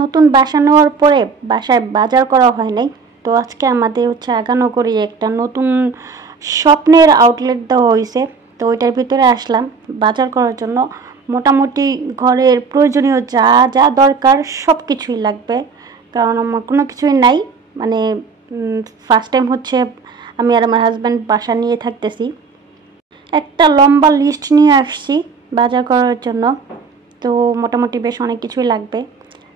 নতুন বাসা নেওয়ার পরে বাসায় বাজার করা হয় নাই। তো আজকে আমাদের হচ্ছে আগানগরে একটা নতুন স্বপ্নের আউটলেট দেওয়া হয়েছে। তো ওইটার ভিতরে আসলাম বাজার করার জন্য। মোটামুটি ঘরের প্রয়োজনীয় যা যা দরকার সব কিছুই লাগবে, কারণ আমার কোনো কিছুই নাই। মানে ফার্স্ট টাইম হচ্ছে আমি আর আমার হাজব্যান্ড বাসা নিয়ে থাকতেছি। একটা লম্বা লিস্ট নিয়ে আসছি বাজার করার জন্য। তো মোটামুটি বেশ অনেক কিছুই লাগবে।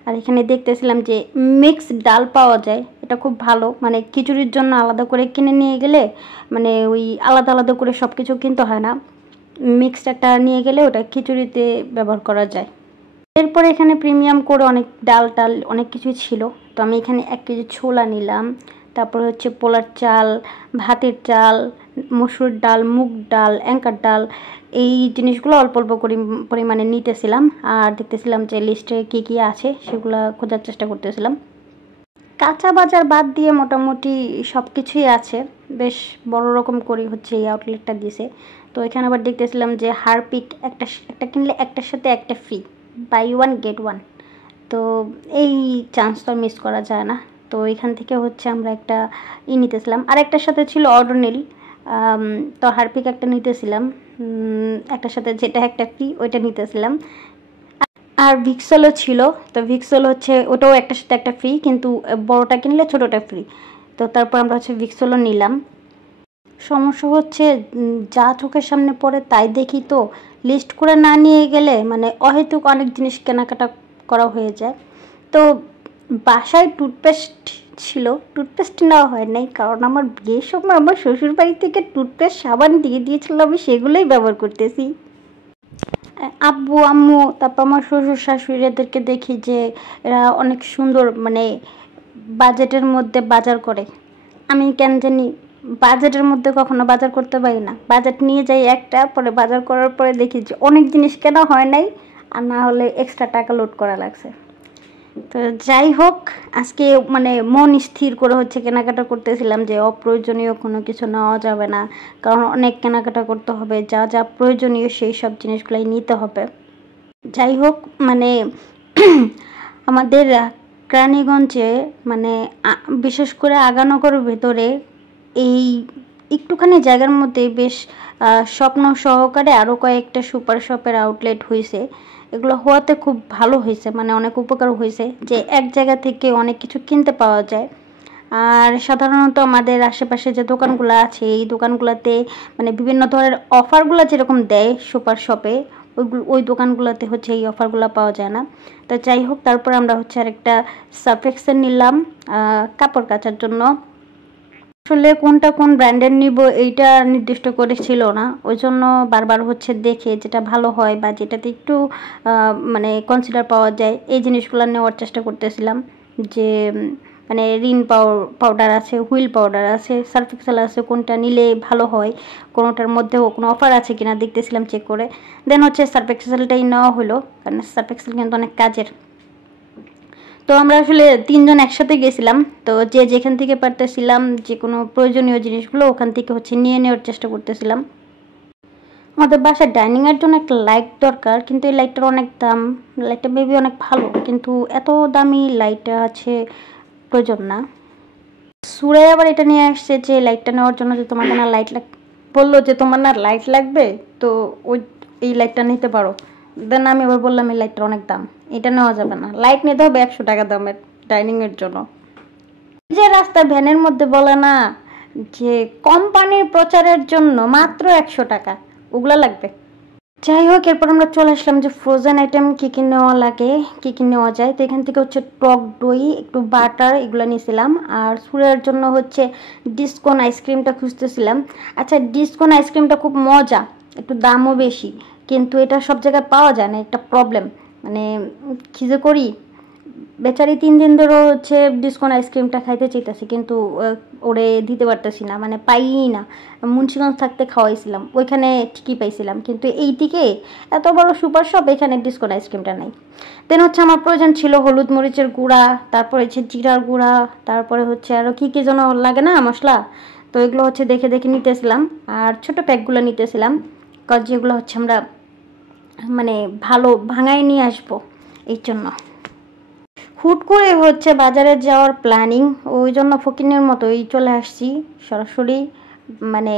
আর এখানে দেখতেছিলাম যে মিক্সড ডাল পাওয়া যায়, এটা খুব ভালো। মানে খিচুড়ির জন্য আলাদা করে কিনে নিয়ে গেলে মানে ওই আলাদা আলাদা করে সব কিছু কিনতে হয় না, মিক্সড একটা নিয়ে গেলে ওটা খিচুড়িতে ব্যবহার করা যায়। এরপর এখানে প্রিমিয়াম করে অনেক ডাল টাল অনেক কিছুই ছিল। তো আমি এখানে 1 কেজি ছোলা নিলাম, তারপর হচ্ছে পোলার চাল, ভাতের চাল, মসুর ডাল, মুগ ডাল, অ্যাঙ্কার ডাল, এই জিনিসগুলো অল্প অল্প পরিমাণে নিতেছিলাম। আর দেখতেছিলাম যে লিস্টে কী কী আছে সেগুলো খোঁজার চেষ্টা করতেছিলাম। কাঁচা বাজার বাদ দিয়ে মোটামুটি সব কিছুই আছে। বেশ বড় রকম করে হচ্ছে এই আউটলেটটা দিয়েছে। তো এখানে আবার দেখতেছিলাম যে হারপিক একটা কিনলে একটার সাথে একটা ফ্রি, বাই 1 গেট 1। তো এই চান্স তো মিস করা যায় না। তো এখান থেকে হচ্ছে আমরা একটা নিতেছিলাম, আর একটার সাথে ছিল অডোনিল। তো হারপিক একটা নিতেছিলাম, একটার সাথে যেটা একটা ফ্রি ওইটা নিতেছিলাম। আর ভিক্সলও ছিল। তো ভিক্সল হচ্ছে ওটাও একটার সাথে একটা ফ্রি, কিন্তু বড়টা কিনলে ছোটোটা ফ্রি। তো তারপর আমরা হচ্ছে ভিক্সলও নিলাম। সমস্যা হচ্ছে যা চোখের সামনে পড়ে তাই দেখি, তো লিস্ট করে না নিয়ে গেলে মানে অহেতুক অনেক জিনিস কেনাকাটা করা হয়ে যায়। তো বাসায় টুথপেস্ট ছিল, টুথপেস্ট নেওয়া হয় নাই, কারণ আমার বিয়ের সময় আমার শ্বশুর বাড়ি থেকে টুথপেস্ট সাবান দিয়ে দিয়েছিল, আমি সেগুলোই ব্যবহার করতেছি। আব্বু আম্মু তারপর আমার শ্বশুর শাশুড়ি এদেরকে দেখি যে এরা অনেক সুন্দর মানে বাজেটের মধ্যে বাজার করে। আমি কেন জানি বাজেটের মধ্যে কখনো বাজার করতে পারি না। বাজেট নিয়ে যাই একটা, পরে বাজার করার পরে দেখি যে অনেক জিনিস কেনা হয় নাই, আর না হলে এক্সট্রা টাকা লোড করা লাগছে। তো যাই হোক, আজকে মানে মন স্থির করে হচ্ছে কেনাকাটা করতেছিলাম যে অপ্রয়োজনীয় কোনো কিছু নেওয়া যাবে না, কারণ অনেক কেনাকাটা করতে হবে, যা যা প্রয়োজনীয় সেই সব জিনিসগুলাই নিতে হবে। যাই হোক, মানে আমাদের কেরানীগঞ্জে মানে বিশেষ করে আগানগরের ভেতরে এই একটুখানি জায়গার মধ্যে বেশ স্বপ্ন সহকারে আরও কয়েকটা সুপার শপের আউটলেট হয়েছে। এগুলো হওয়াতে খুব ভালো হয়েছে, মানে অনেক উপকার হয়েছে যে এক জায়গা থেকে অনেক কিছু কিনতে পাওয়া যায়। আর সাধারণত আমাদের আশেপাশে যে দোকানগুলো আছে এই দোকানগুলোতে মানে বিভিন্ন ধরনের অফারগুলো যেরকম দেয় সুপার শপে, ওই দোকানগুলোতে হচ্ছে এই অফারগুলো পাওয়া যায় না। তো যাই হোক, তারপর আমরা হচ্ছে আরেকটা সার্ফ এক্সেল নিলাম কাপড় কাচার জন্য। আসলে কোনটা কোন ব্র্যান্ডের নিব এইটা নির্দিষ্ট করে ছিল না, ওই জন্য বারবার হচ্ছে দেখে যেটা ভালো হয় বা যেটাতে একটু মানে কনসিডার পাওয়া যায় এই জিনিসগুলো নেওয়ার চেষ্টা করতেছিলাম। যে মানে রিন পাউডার আছে, হুইল পাউডার আছে, সার্ফ এক্সেল আছে, কোনটা নিলে ভালো হয়, কোনোটার মধ্যেও কোনো অফার আছে কিনা দেখতেছিলাম চেক করে। দেন হচ্ছে সার্ফ এক্সেলটাই নেওয়া হলো, কারণ সার্ফ এক্সেল কিন্তু অনেক কাজের। তো আমরা আসলে 3 জন একসাথে গেছিলাম। তো যে যেখান থেকে পারতেছিলাম যে কোনো প্রয়োজনীয় জিনিসগুলো ওখান থেকে হচ্ছে নিয়ে নেওয়ার চেষ্টা করতেছিলাম। আমাদের বাসার ডাইনিংয়ের জন্য একটা লাইট দরকার, কিন্তু এই লাইটটার অনেক দাম। লাইটটা মেবি অনেক ভালো, কিন্তু এত দামি লাইটটা আছে প্রয়োজন না। সুরাই আবার এটা নিয়ে আসছে যে লাইটটা নেওয়ার জন্য যে তোমার না লাইট বললো যে তোমার না লাইট লাগবে, তো ওই এই লাইটটা নিতে পারো। দেন আমি আবার বললাম এই লাইটটা অনেক দাম, এটা নেওয়া যাবে না, লাইট নিতে হবে 100 টাকা দামের ডাইনিংয়ের জন্য। যে রাস্তা ভ্যানের মধ্যে বলে না যে কোম্পানির প্রচারের জন্য মাত্র 100 টাকা, ওগুলো লাগবে। যাই হোক, এরপর আমরা চলে আসলাম যে ফ্রোজেন আইটেম কী কী নেওয়া লাগে, কী কী নেওয়া যায়। তো এখান থেকে হচ্ছে টক দই, একটু বাটার, এগুলো নিয়েছিলাম। আর সুরের জন্য হচ্ছে ডিসকন আইসক্রিমটা খুঁজতেছিলাম। আচ্ছা, ডিসকন আইসক্রিমটা খুব মজা, একটু দামও বেশি, কিন্তু এটা সব জায়গায় পাওয়া যায় না, একটা প্রবলেম। মানে কী যে করি, বেচারি 3 দিন ধরে হচ্ছে ডিসকন আইসক্রিমটা খাইতে চাইতেছি, কিন্তু ওরে দিতে পারতেছি না, মানে পাইই না। মুন্সিগঞ্জ থাকতে খাওয়াইছিলাম, ওইখানে ঠিকই পাইছিলাম, কিন্তু এই দিকে এত বড় সুপার শপ, এখানে ডিসকন আইসক্রিমটা নাই। দেন হচ্ছে আমার প্রয়োজন ছিল হলুদ মরিচের গুঁড়া, তারপরে হচ্ছে জিরার গুঁড়া, তারপরে হচ্ছে আরও কী কী যেন লাগে না মশলা। তো এগুলো হচ্ছে দেখে দেখে নিতেছিলাম, আর ছোটো প্যাকগুলো নিতেছিলাম, কারণ যেগুলো হচ্ছে আমরা মানে ভালো ভাঙায় নিয়ে আসবো এই জন্য। হুট করে হচ্ছে বাজারে যাওয়ার প্ল্যানিং, ওই জন্য ফকিনের মতোই চলে আসছি সরাসরি, মানে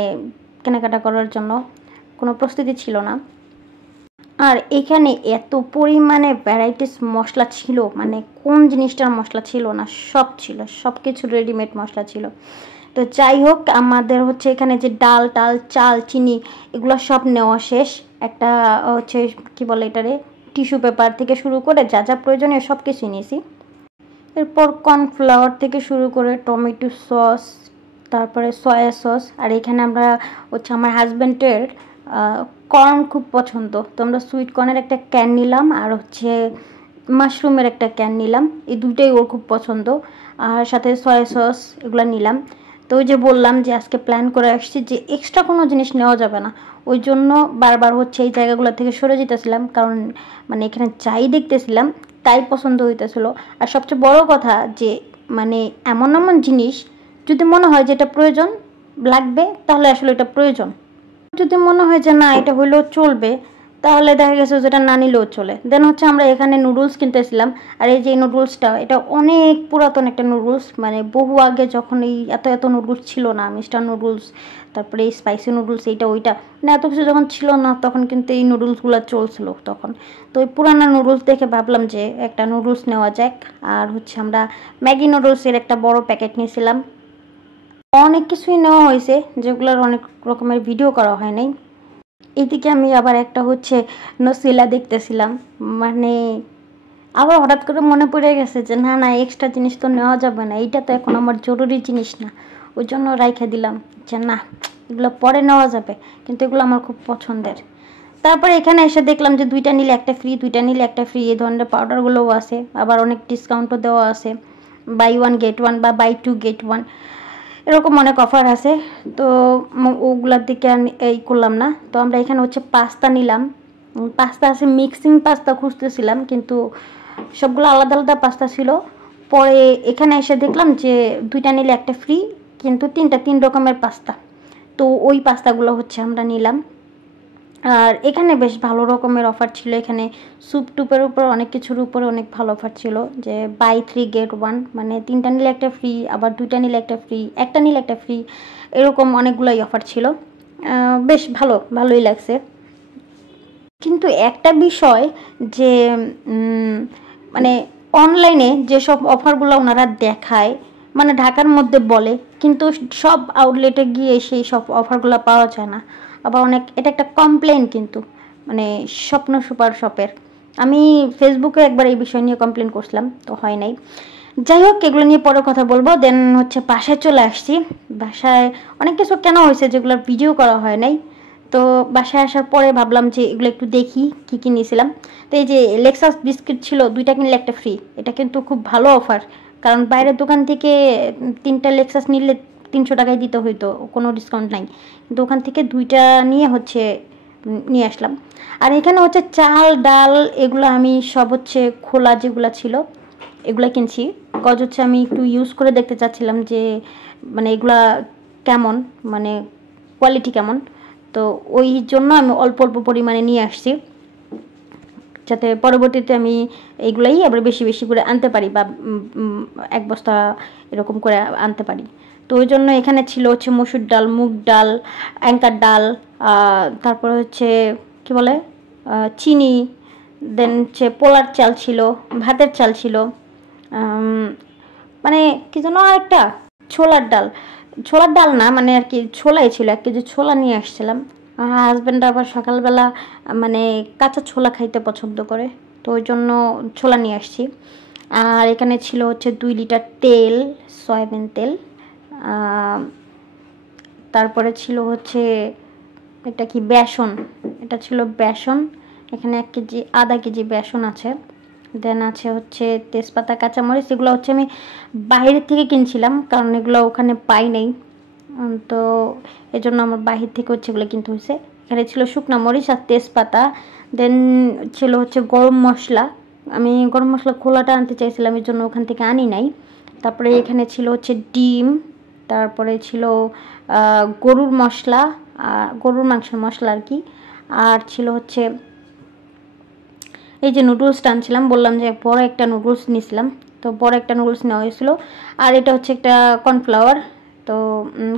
কেনাকাটা করার জন্য। কোনো প্রস্তুতি ছিল না। আর এখানে এত পরিমাণে ভ্যারাইটিস মশলা ছিল, মানে কোন জিনিসটার মশলা ছিল না, সব ছিল, সব কিছু রেডিমেড মশলা ছিল। তো যাই হোক, আমাদের হচ্ছে এখানে যে ডাল টাল চাল চিনি এগুলো সব নেওয়া শেষ। একটা হচ্ছে কি বলে এটারে, টিস্যু পেপার থেকে শুরু করে যা যা প্রয়োজনীয় সব কিছু নিয়েছি। এরপর কর্নফ্লাওয়ার থেকে শুরু করে টমেটো সস, তারপরে সয়া সস। আর এখানে আমরা হচ্ছে আমার হাজব্যান্ডের কর্ন খুব পছন্দ, তো আমরা সুইট কর্নের একটা ক্যান নিলাম, আর হচ্ছে মাশরুমের একটা ক্যান নিলাম। এই দুইটাই ওর খুব পছন্দ। আর সাথে সয়া সস এগুলো নিলাম। তো ওই যে বললাম যে আজকে প্ল্যান করে আসছি যে এক্সট্রা কোনো জিনিস নেওয়া যাবে না, ওই জন্য বারবার হচ্ছে এই জায়গাগুলো থেকে সরে যেতেছিলাম, কারণ মানে এখানে যাই দেখতেছিলাম তাই পছন্দ হইতেছিল। আর সবচেয়ে বড় কথা যে মানে এমন এমন জিনিস যদি মনে হয় যে এটা প্রয়োজন লাগবে, তাহলে আসলে এটা প্রয়োজন। যদি মনে হয় যে না এটা হইলেও চলবে, তাহলে দেখা গেছে যেটা না নিলেও চলে। দেন হচ্ছে আমরা এখানে নুডলস কিনতেছিলাম। আর এই যে নুডলসটা, এটা অনেক পুরাতন একটা নুডলস, মানে বহু আগে যখন এই এত এত নুডলস ছিল না, মিস্টার নুডলস, তারপরে এই স্পাইসি নুডলস, এইটা ওইটা, মানে এত কিছু যখন ছিল না তখন কিন্তু এই নুডলসগুলো চলছিল তখন। তো ওই পুরানো নুডলস দেখে ভাবলাম যে একটা নুডলস নেওয়া যাক। আর হচ্ছে আমরা ম্যাগি নুডলসের একটা বড় প্যাকেট নিয়েছিলাম। অনেক কিছুই নেওয়া হয়েছে যেগুলোর অনেক রকমের ভিডিও করা হয় নাই। এইদিকে আমি আবার একটা হচ্ছে নসিলা দেখতেছিলাম, মানে আবার হঠাৎ করে মনে পড়ে গেছে যে না না এক্সট্রা জিনিস তো নেওয়া যাবে না, এইটা তো এখন আমার জরুরি জিনিস না, ওই জন্য রাইখে দিলাম যে না এগুলো পরে নেওয়া যাবে, কিন্তু এগুলো আমার খুব পছন্দের। তারপরে এখানে এসে দেখলাম যে দুইটা নিলে একটা ফ্রি, দুইটা নিলে একটা ফ্রি, এই ধরনের পাউডারগুলোও আছে, আবার অনেক ডিসকাউন্টও দেওয়া আছে, বাই ওয়ান গেট ওয়ান বা বাই টু গেট ওয়ান, এরকম অনেক অফার আছে। তো ওগুলোর দিকে এই করলাম না। তো আমরা এখানে হচ্ছে পাস্তা নিলাম। পাস্তা আছে, মিক্সিং পাস্তা খুঁজতেছিলাম, কিন্তু সবগুলো আলাদা আলাদা পাস্তা ছিল। পরে এখানে এসে দেখলাম যে দুইটা নিলে একটা ফ্রি, কিন্তু তিন রকমের পাস্তা। তো ওই পাস্তাগুলো হচ্ছে আমরা নিলাম। আর এখানে বেশ ভালো রকমের অফার ছিল, এখানে স্যুপ টুপের উপর অনেক কিছুর উপরে অনেক ভালো অফার ছিল, যে বাই 3 গেট 1, মানে 3টা নিলে একটা ফ্রি, আবার 2টা নিলে একটা ফ্রি, একটা নিলে একটা ফ্রি, এরকম অনেকগুলোই অফার ছিল। বেশ ভালোই লাগছে। কিন্তু একটা বিষয় যে মানে অনলাইনে যেসব অফারগুলো ওনারা দেখায়, মানে ঢাকার মধ্যে বলে, কিন্তু সব আউটলেটে গিয়ে সেই সব অফারগুলো পাওয়া যায় না। আবার অনেক, এটা একটা কমপ্লেন কিন্তু, মানে স্বপ্ন সুপার শপের। আমি ফেসবুকে একবার এই বিষয় নিয়ে কমপ্লেন করছিলাম, তো হয় নাই। যাই হোক, এগুলো নিয়ে পরে কথা বলবো। দেন হচ্ছে বাসায় চলে আসছি। বাসায় অনেক কিছু কেন হয়েছে যেগুলোর ভিডিও করা হয় নাই। তো বাসায় আসার পরে ভাবলাম যে এগুলো একটু দেখি কী কী নিয়েছিলাম। তো এই যে লেক্সাস বিস্কিট ছিল, 2টা কিনলে একটা ফ্রি, এটা কিন্তু খুব ভালো অফার। কারণ বাইরের দোকান থেকে 3টা লেক্সাস নিলে 300 টাকায় দিতে হইতো, কোনো ডিসকাউন্ট নাই। কিন্তু ওখান থেকে 2টা নিয়ে হচ্ছে নিয়ে আসলাম। আর এখানে হচ্ছে চাল ডাল এগুলো আমি সব হচ্ছে খোলা যেগুলো ছিল এগুলো কিনছি। কজ হচ্ছে আমি একটু ইউজ করে দেখতে চাচ্ছিলাম যে মানে এগুলা কেমন, মানে কোয়ালিটি কেমন। তো ওই জন্য আমি অল্প অল্প পরিমাণে নিয়ে আসছি, যাতে পরবর্তীতে আমি এইগুলাই আবার বেশি বেশি করে আনতে পারি, বা 1 বস্তা এরকম করে আনতে পারি। তো ওই জন্য এখানে ছিল হচ্ছে মসুর ডাল, মুগ ডাল, অ্যাঙ্কার ডাল, তারপর হচ্ছে কি বলে চিনি, দেন হচ্ছে পোলার চাল ছিল, ভাতের চাল ছিল, মানে কি যেন একটা ছোলার ডাল না, মানে আর কি ছোলাই ছিল, 1 কেজি ছোলা নিয়ে আসছিলাম। আমার হাজব্যান্ড আবার সকালবেলা মানে কাঁচা ছোলা খাইতে পছন্দ করে, তো ওই জন্য ছোলা নিয়ে আসছি। আর এখানে ছিল হচ্ছে 2 লিটার তেল, সয়াবিন তেল। তারপরে ছিল হচ্ছে এটা কি বেসন, এটা ছিল বেসন, এখানে 1 কেজি, আধা কেজি বেসন আছে। দেন আছে হচ্ছে তেজপাতা, কাঁচামরিচ, এগুলো হচ্ছে আমি বাইরে থেকে কিনছিলাম, কারণ এগুলো ওখানে পাই নাই। তো এই জন্য আমার বাহির থেকে হচ্ছে এগুলো কিনতে হয়েছে। এখানে ছিল শুকনা মরিচ আর তেজপাতা। দেন ছিল হচ্ছে গরম মশলা, আমি গরম মশলা খোলাটা আনতে চাইছিলাম, এর জন্য ওখান থেকে আনি নাই। তারপরে এখানে ছিল হচ্ছে ডিম, তারপরে ছিল গরুর মশলা, গরুর মাংসের মশলা আর কি। আর ছিল হচ্ছে এই যে নুডলসটা আনছিলাম, বললাম যে বড় একটা নুডলস নিয়েছিলাম, তো বড় একটা নুডলস নেওয়া হয়েছিল। আর এটা হচ্ছে একটা কর্নফ্লাওয়ার। তো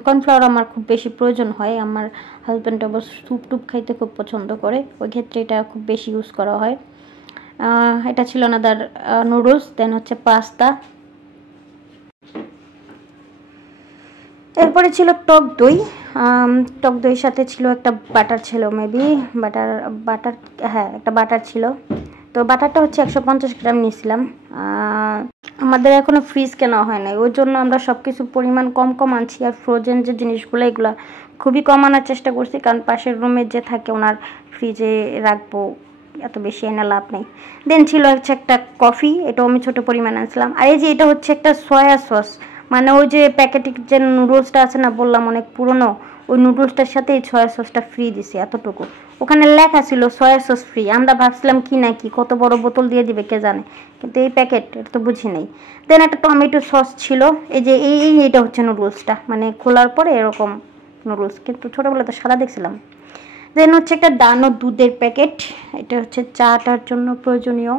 কর্নফ্লাওয়ার আমার খুব বেশি প্রয়োজন হয়, আমার হাজব্যান্ড অবশ্য স্যুপ টুপ খাইতে খুব পছন্দ করে, ওই ক্ষেত্রে এটা খুব বেশি ইউজ করা হয়। এটা ছিল আনাদার নুডলস। দেন হচ্ছে পাস্তা। এরপরে ছিল টক দই। টক দইয়ের সাথে ছিল একটা বাটার ছিল, মেবি বাটার হ্যাঁ একটা বাটার ছিল। তো বাটারটা হচ্ছে 150 গ্রাম নিয়েছিলাম। আমাদের এখনও ফ্রিজ কেনা হয় নাই, ওই জন্য আমরা সব কিছু পরিমাণ কম কম আনছি। আর ফ্রোজেন যে জিনিসগুলো এগুলো খুবই কম আনার চেষ্টা করছি, কারণ পাশের রুমে যে থাকে ওনার ফ্রিজে রাখবো, এত বেশি এনে লাভ নেই। দেন ছিল হচ্ছে একটা কফি, এটাও আমি ছোটো পরিমাণ আনছিলাম। আর এই যে এটা হচ্ছে একটা সয়া সস, মানে ওই যে প্যাকেটিক যে নুডলসটা আছে না, বললাম অনেক পুরনো, ওই নুডলসটার সাথে এই সয়া সসটা ফ্রি দিছে এতটুকু। ওখানে লেখা ছিল সয়া সস ফ্রি, আমরা ভাবছিলাম কি না কি, কত বড় বোতল দিয়ে দিবে কে জানে, কিন্তু এই প্যাকেট এটা তো বুঝি নাই। দেন একটা টমেটো সস ছিল। এই যে এইটা হচ্ছে নুডলসটা, মানে খোলার পরে এরকম নুডলস, কিন্তু ছোটোবেলায় তো সাদা দেখছিলাম। দেন হচ্ছে একটা ডানো দুধের প্যাকেট, এটা হচ্ছে চাটার জন্য প্রয়োজনীয়।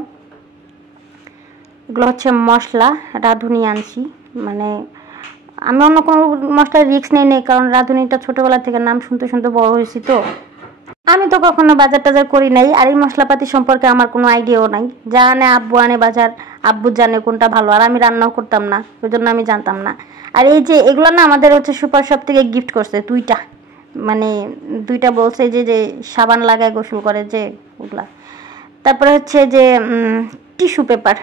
এগুলো হচ্ছে মশলা, রাঁধুনি আনছি, মানে আমি অন্য কোনো মশলার রিস্ক নেই, কারণ রাঁধুনিটা ছোটোবেলা থেকে নাম শুনতে শুনতে বড় হয়েছি, তো আমি তো কখনো বাজার টাজার করি নাই, আর এই মশলাপাতি সম্পর্কে আমার কোনো আইডিয়াও নাই। যা আনে আব্বু আনে বাজার, আব্বু জানে কোনটা ভালো, আর আমি রান্নাও করতাম না, ওই জন্য আমি জানতাম না। আর এই যে এগুলো না আমাদের হচ্ছে সুপার শপ থেকে গিফট করছে দুইটা, মানে দুইটা বলছে যে যে সাবান লাগায় গোসল করে যে ওগুলা। তারপরে হচ্ছে যে টিস্যু পেপার,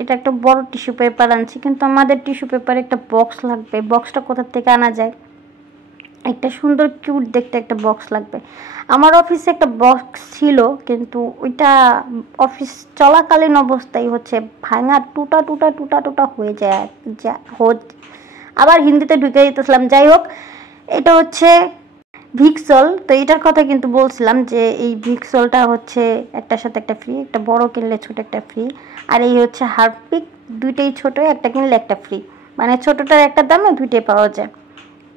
এটা একটা বড় টিস্যু পেপার আনছি, কিন্তু আমাদের টিস্যু পেপারে একটা বক্স লাগবে। বক্সটা কোথা থেকে আনা যায়, একটা সুন্দর কিউট দেখতে একটা বক্স লাগবে। আমার অফিসে একটা বক্স ছিল, কিন্তু ওইটা অফিস চলাকালীন অবস্থায় হচ্ছে ভাঙা টুটা টুটা টুটা টুটা হয়ে যায়, আবার হিন্দিতে ঢুকে যেতেছিলাম। যাই হোক, এটা হচ্ছে ভিক্সল। তো এটার কথা কিন্তু বলছিলাম যে এই ভিক্সলটা হচ্ছে একটার সাথে একটা ফ্রি, একটা বড় কিনলে ছোট একটা ফ্রি। আর এই হচ্ছে হারপিক, দুইটাই ছোট, একটা কিনলে একটা ফ্রি, মানে ছোটটার একটা দামে দুইটাই পাওয়া যায়।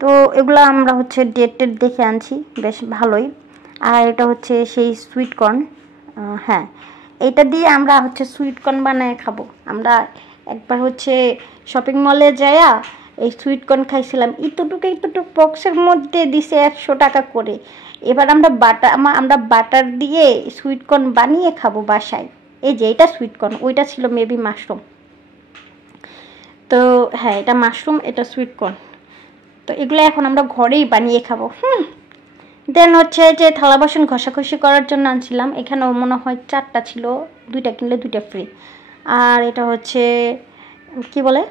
তো এগুলো আমরা হচ্ছে ডেট দেখে আনছি, বেশ ভালোই। আর এটা হচ্ছে সেই সুইট কর্ন, হ্যাঁ এটা দিয়ে আমরা হচ্ছে সুইট কর্ন বানায় খাবো। আমরা একবার হচ্ছে শপিং মলে যাইয়া এই সুইট কর্ন খাইছিলাম, এতটুকু বক্সের মধ্যে দিছে 100 টাকা করে। এবার আমরা বাটার দিয়ে সুইট কর্ন বানিয়ে খাবো বাসায়। এই যে এটা সুইট কর্ন, ওইটা ছিল মেবি মাশরুম। তো হ্যাঁ এটা মাশরুম, এটা সুইট কর্ন। তো এগুলো এখন আমরা ঘরেই বানিয়ে খাবো। দেন হচ্ছে যে থালা বাসন ঘষাঘষি করার জন্য আনছিলাম, এখানেও মনে হয় 4টা ছিল, 2টা কিনলে 2টা ফ্রি। আর এটা হচ্ছে কি বলে,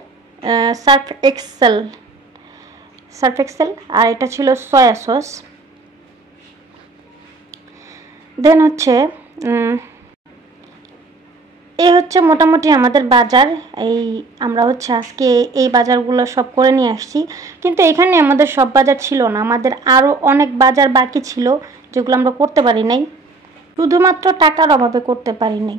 সার্ফ এক্সেল, আর এটা ছিল সয়া সস। দেন হচ্ছে এই হচ্ছে মোটামুটি আমাদের বাজার। এই আমরা হচ্ছে আজকে এই বাজারগুলো সব করে নিয়ে আসছি, কিন্তু এখানে আমাদের সব বাজার ছিল না, আমাদের আরও অনেক বাজার বাকি ছিল যেগুলো আমরা করতে পারি নাই, শুধুমাত্র টাকার অভাবে করতে পারি নাই।